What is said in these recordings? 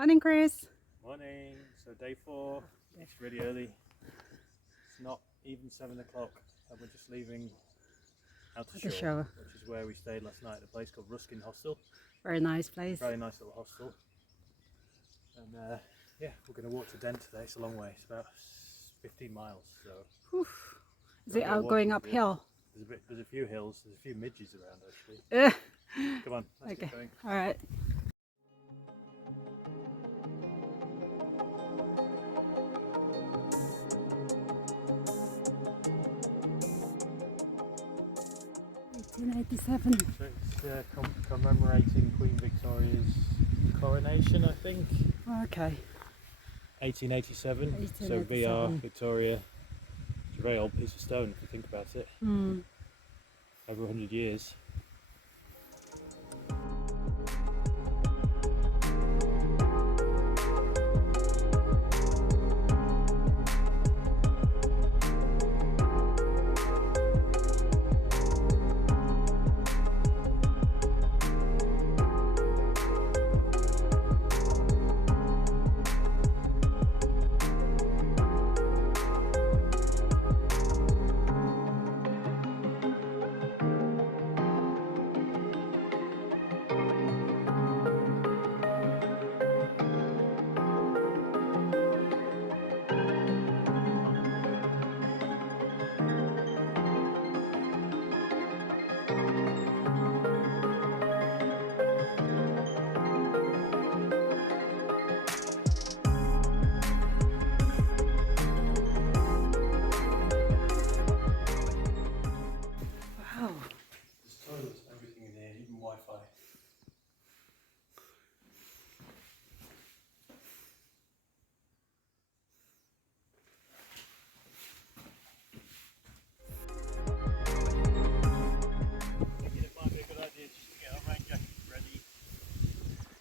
Morning, Chris. Morning. So day 4. It's really early. It's not even 7 o'clock, and we're just leaving Oughtershaw, which is where we stayed last night at a place called Ruskin Hostel. Very nice place. Very nice little hostel. And yeah, we're going to walk to Dent today. It's a long way. It's about 15 miles. So. Whew. Is it going uphill? There's a few hills. There's a few midges around actually. Come on, let's get going. All right. So it's commemorating Queen Victoria's coronation, I think. Okay. 1887. So VR, Victoria. It's a very old piece of stone if you think about it. Over 100 years.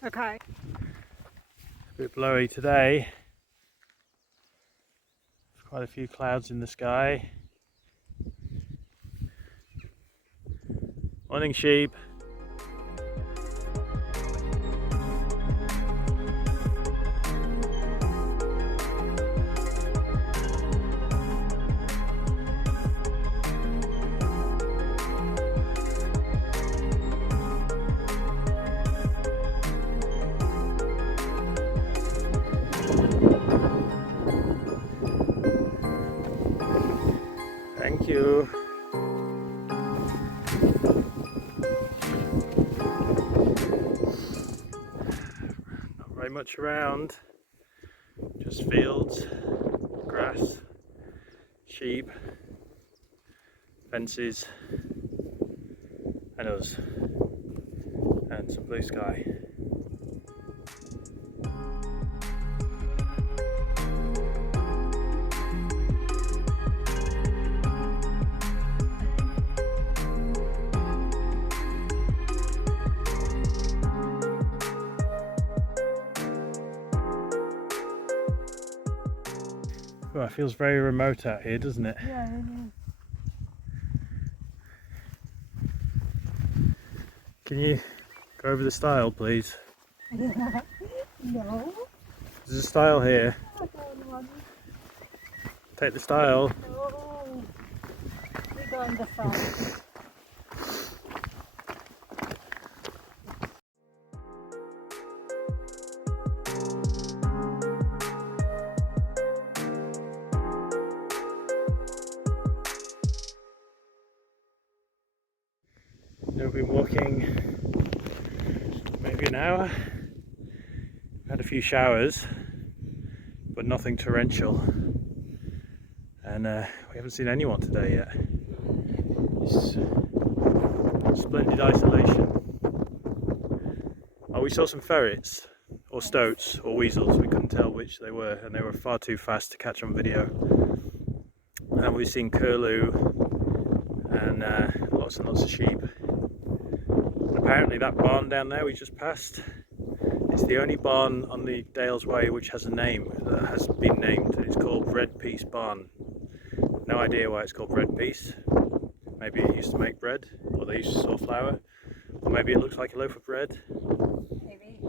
Okay. A bit blowy today. Quite a few clouds in the sky. Morning, sheep. Thank you. Not very much around, just fields, grass, sheep, fences, and us, and some blue sky. Well, it feels very remote out here, doesn't it? Yeah. Can you go over the stile, please? No. There's a stile here. I don't want it. Take the stile. No. We go on the side. We've been walking maybe an hour. We've had a few showers, but nothing torrential. And we haven't seen anyone today yet. It's splendid isolation. Oh, we saw some ferrets, or stoats, or weasels. We couldn't tell which they were, and they were far too fast to catch on video. And we've seen curlew and lots and lots of sheep. Apparently that barn down there we just passed, it's the only barn on the Dales Way which has a name, that has been named. It's called Red Peace Barn. No idea why it's called Red Peace. Maybe it used to make bread, or they used to store flour, or maybe it looks like a loaf of bread. Maybe.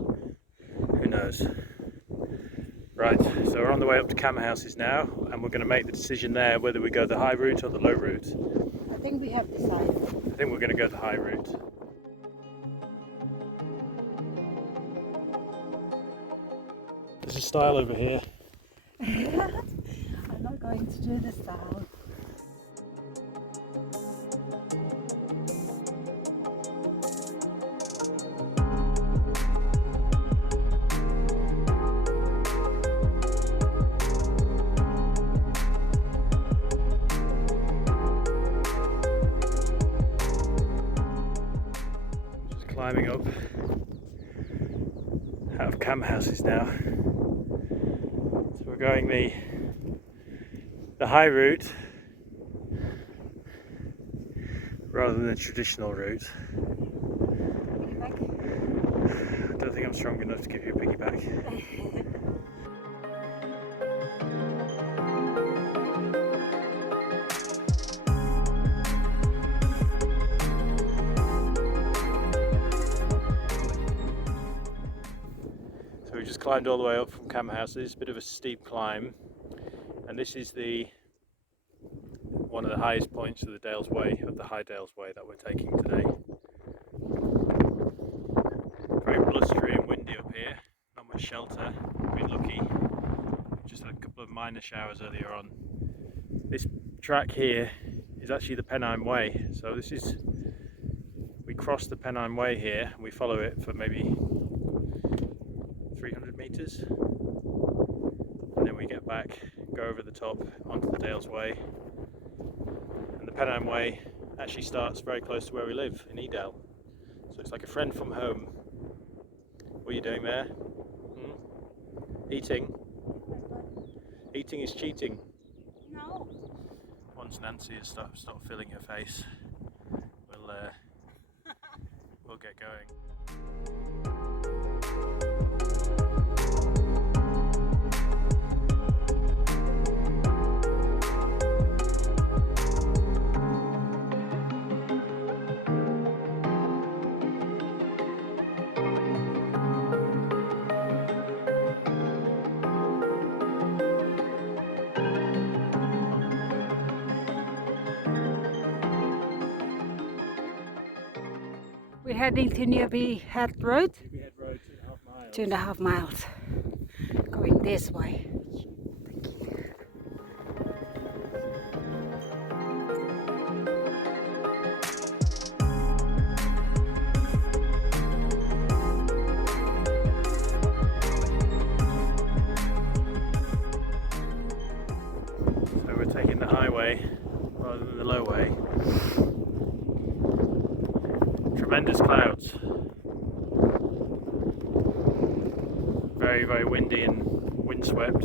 Who knows? Right, so we're on the way up to Cam Houses now, and we're going to make the decision there whether we go the high route or the low route. I think we have decided. I think we're going to go the high route. There's a stile over here. I'm not going to do the style. Climbing up out of Cam Houses now. So we're going the high route rather than the traditional route. I don't think I'm strong enough to give you a piggyback. We just climbed all the way up from Cam Houses, a bit of a steep climb, and this is one of the highest points of the Dales Way, of the High Dales Way that we're taking today. Very blustery and windy up here, not much shelter. We've been lucky, just had a couple of minor showers earlier on. This track here is actually the Pennine Way, so we cross the Pennine Way here and we follow it for maybe 300 metres, and then we get back, go over the top onto the Dales Way, and the Pennine Way actually starts very close to where we live in Edale, so it's like a friend from home. What are you doing there? Eating? Eating is cheating. No. Once Nancy has stopped filling her face, we'll get going. We're heading to Newby Head Road. Newby Head Road, 2.5 miles. 2.5 miles. Going this way. So we're taking the highway rather than the low way. Tremendous clouds. Very, very windy and windswept.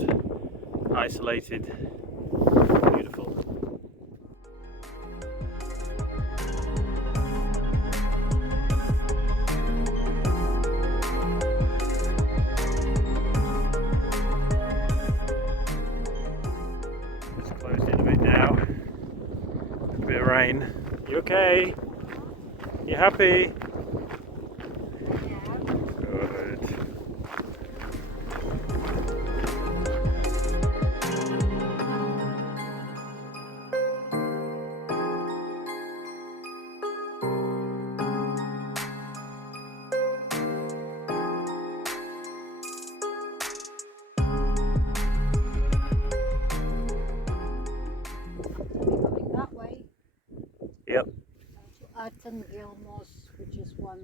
Isolated. Beautiful. It's closed in a bit now. A bit of rain. You okay? You happy? Good. Going that way. Yep. Oughtershaw, which is one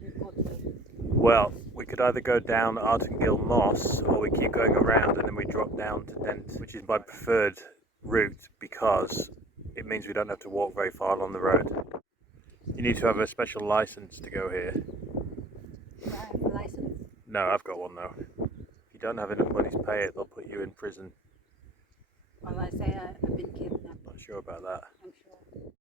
you got to. Well, we could either go down Oughtershaw Moss or we keep going around and then we drop down to Dent, which is my preferred route because it means we don't have to walk very far along the road. You need to have a special license to go here. Do I have a license? No, I've got one though. If you don't have enough money to pay it, they'll put you in prison. Well, I say I've been kidnapped. Not sure about that. I'm sure.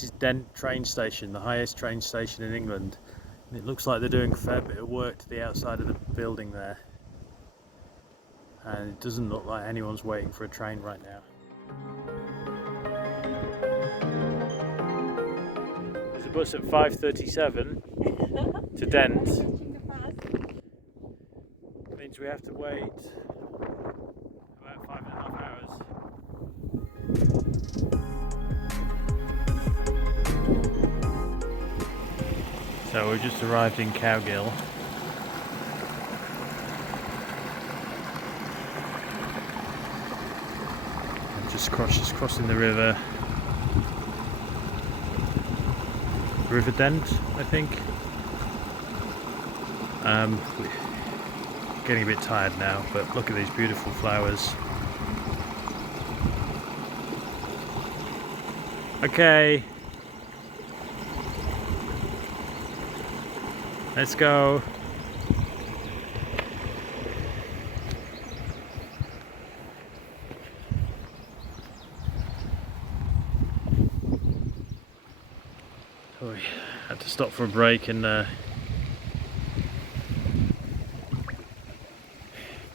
this is Dent train station, the highest train station in England. And it looks like they're doing a fair bit of work to the outside of the building there. And it doesn't look like anyone's waiting for a train right now. There's a bus at 5:37 to Dent. Means we have to wait about 5.5 hours. So we've just arrived in Cowgill. And just crossing the river. River Dent, I think. Getting a bit tired now, but look at these beautiful flowers. Okay. Let's go. So we had to stop for a break and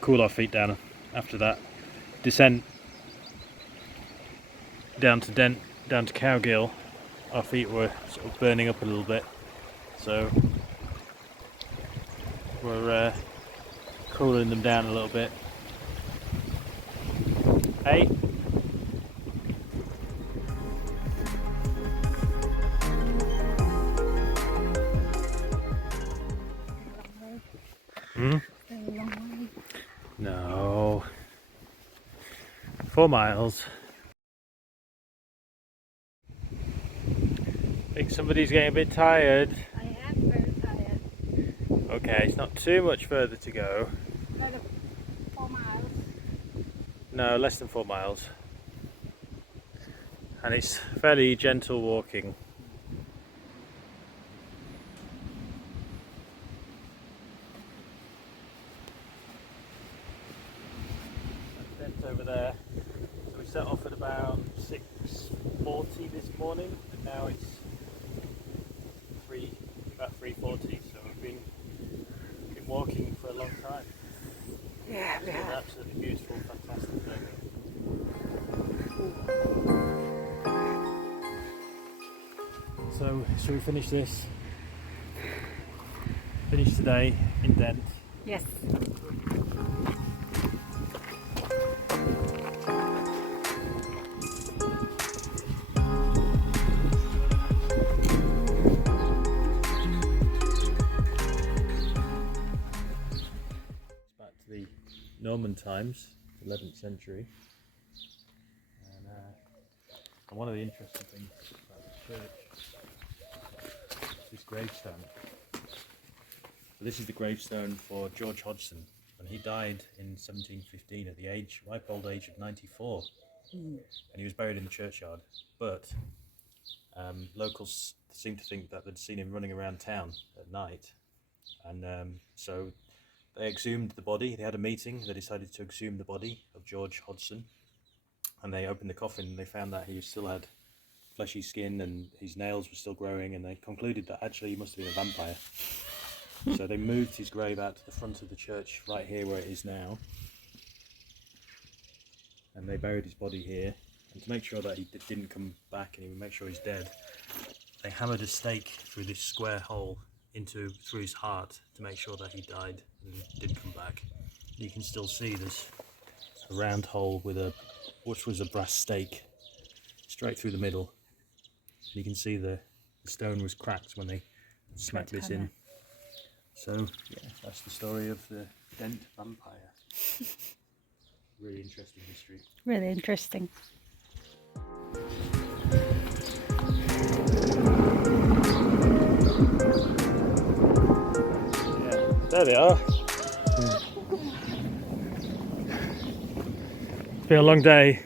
cool our feet down after that descent down to Dent, down to Cowgill. Our feet were sort of burning up a little bit, so we're cooling them down a little bit. Hey? Hmm? No. 4 miles. I think somebody's getting a bit tired. I am very tired. Okay, it's not too much further to go. About 4 miles. No, less than 4 miles. And it's fairly gentle walking. Dent over there. So we set off at about 6:40 this morning, and now it's about 3:40. So we've been walking for a long time. Yeah, It's been an absolutely beautiful, fantastic day. So shall we finish this? Finish today in Dent. Yes. Norman times, 11th century, and one of the interesting things about the church is this gravestone. So this is the gravestone for George Hodgson, and he died in 1715 at the ripe old age of 94, and he was buried in the churchyard. But locals seem to think that they'd seen him running around town at night, and so they exhumed the body. They had a meeting. They decided to exhume the body of George Hodgson, and they opened the coffin and they found that he still had fleshy skin and his nails were still growing, and they concluded that actually he must have been a vampire. So they moved his grave out to the front of the church, right here where it is now, and they buried his body here. And to make sure that he didn't come back and he would make sure he's dead, they hammered a stake through this square hole through his heart to make sure that he died and did come back. You can still see this round hole which was a brass stake straight through the middle. You can see the stone was cracked when they smacked this in. So yeah, that's the story of the Dent vampire. Really interesting history. Really interesting. There they are. It's been a long day.